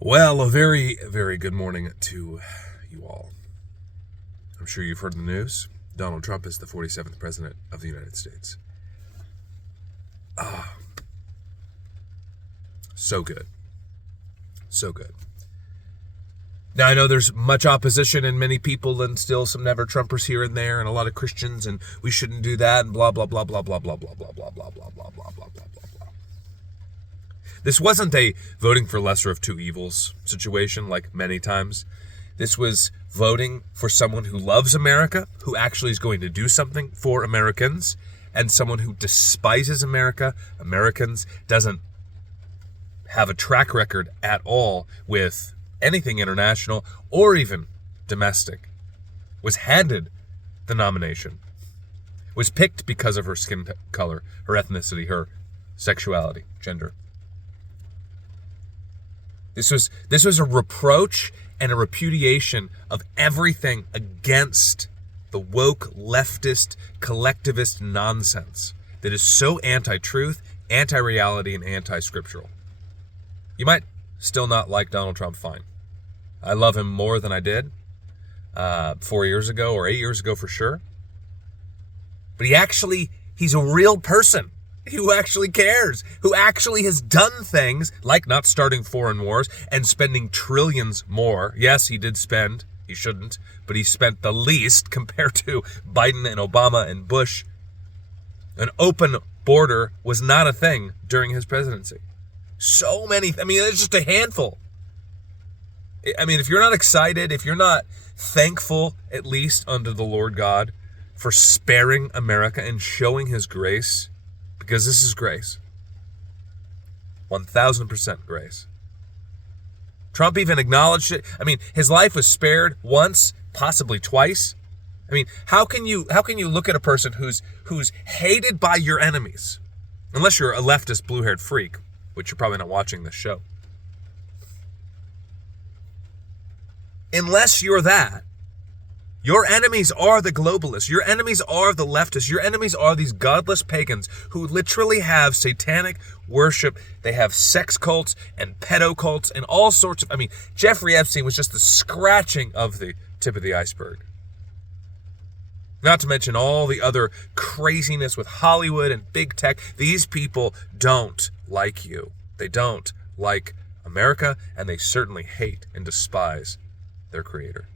Well, a very, very good morning to you all. I'm sure you've heard the news. Donald Trump is the 47th President of the United States. So good. So good. Now, I know there's much opposition and many people and still some never-Trumpers here and there and a lot of Christians and we shouldn't do that and blah, blah, blah, blah, blah, blah, blah, blah, blah, blah, blah, blah, blah, blah, blah, blah, blah. This wasn't a voting for lesser of two evils situation like many times. This was voting for someone who loves America, who actually is going to do something for Americans, and someone who despises Americans, doesn't have a track record at all with anything international or even domestic, was handed the nomination, was picked because of her skin color, her ethnicity, her sexuality, gender. This was a reproach and a repudiation of everything against the woke, leftist, collectivist nonsense that is so anti-truth, anti-reality, and anti-scriptural. You might still not like Donald Trump, fine. I love him more than I did 4 years ago or 8 years ago for sure. But he's a real person who actually cares, who actually has done things like not starting foreign wars and spending trillions more. Yes, he did spend, he shouldn't, but he spent the least compared to Biden and Obama and Bush. An open border was not a thing during his presidency. So many, it's just a handful. If you're not excited, if you're not thankful, at least unto the Lord God, for sparing America and showing his grace, because this is grace. 1,000% grace. Trump even acknowledged it. His life was spared once, possibly twice. How can you look at a person who's hated by your enemies, unless you're a leftist blue-haired freak, which you're probably not watching this show. Unless you're that, your enemies are the globalists. Your enemies are the leftists. Your enemies are these godless pagans who literally have satanic worship. They have sex cults and pedo cults and all sorts of... Jeffrey Epstein was just the scratching of the tip of the iceberg. Not to mention all the other craziness with Hollywood and big tech. These people don't like you. They don't like America, and they certainly hate and despise their creator.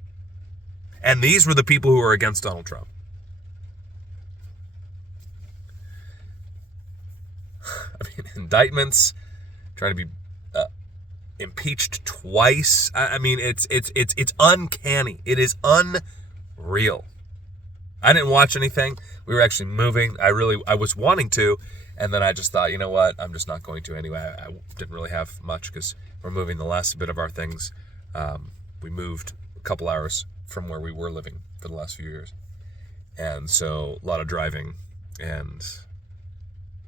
And these were the people who were against Donald Trump. Indictments, trying to be impeached twice. It's uncanny. It is unreal. I didn't watch anything. We were actually moving. I was wanting to, and then I just thought, you know what? I'm just not going to anyway. I didn't really have much because we're moving the last bit of our things. We moved a couple hours from where we were living for the last few years. And so a lot of driving, and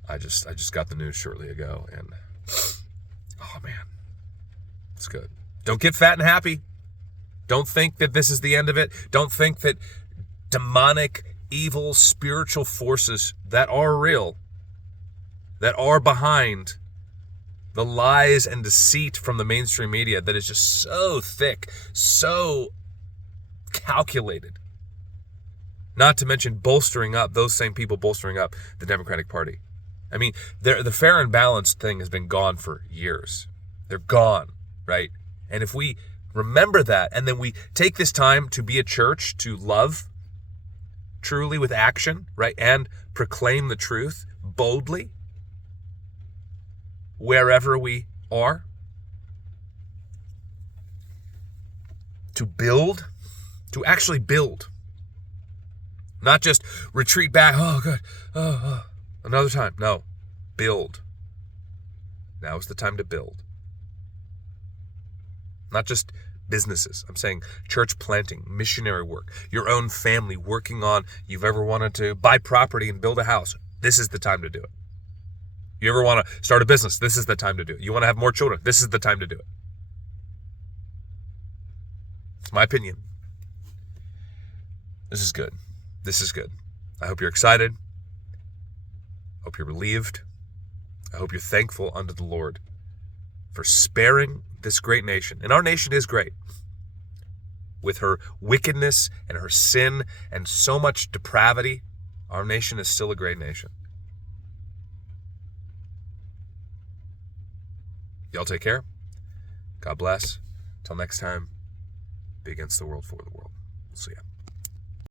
I just got the news shortly ago, and oh man, it's good. Don't get fat and happy. Don't think that this is the end of it. Don't think that demonic, evil, spiritual forces that are real, that are behind the lies and deceit from the mainstream media that is just so thick, so calculated. Not to mention bolstering up, those same people bolstering up the Democratic Party. The fair and balanced thing has been gone for years. They're gone, right? And if we remember that, and then we take this time to be a church, to love truly with action, right? And proclaim the truth boldly wherever we are. To build, to actually build. Not just retreat back, oh good, another time. No, build. Now is the time to build. Not just businesses. I'm saying church planting, missionary work, your own family working on, you've ever wanted to buy property and build a house. This is the time to do it. You ever want to start a business? This is the time to do it. You want to have more children? This is the time to do it. It's my opinion. This is good. This is good. I hope you're excited. I hope you're relieved. I hope you're thankful unto the Lord for sparing this great nation, and our nation is great, with her wickedness and her sin and so much depravity, our nation is still a great nation. Y'all take care. God bless. Till next time, be against the world, for the world. We'll see ya.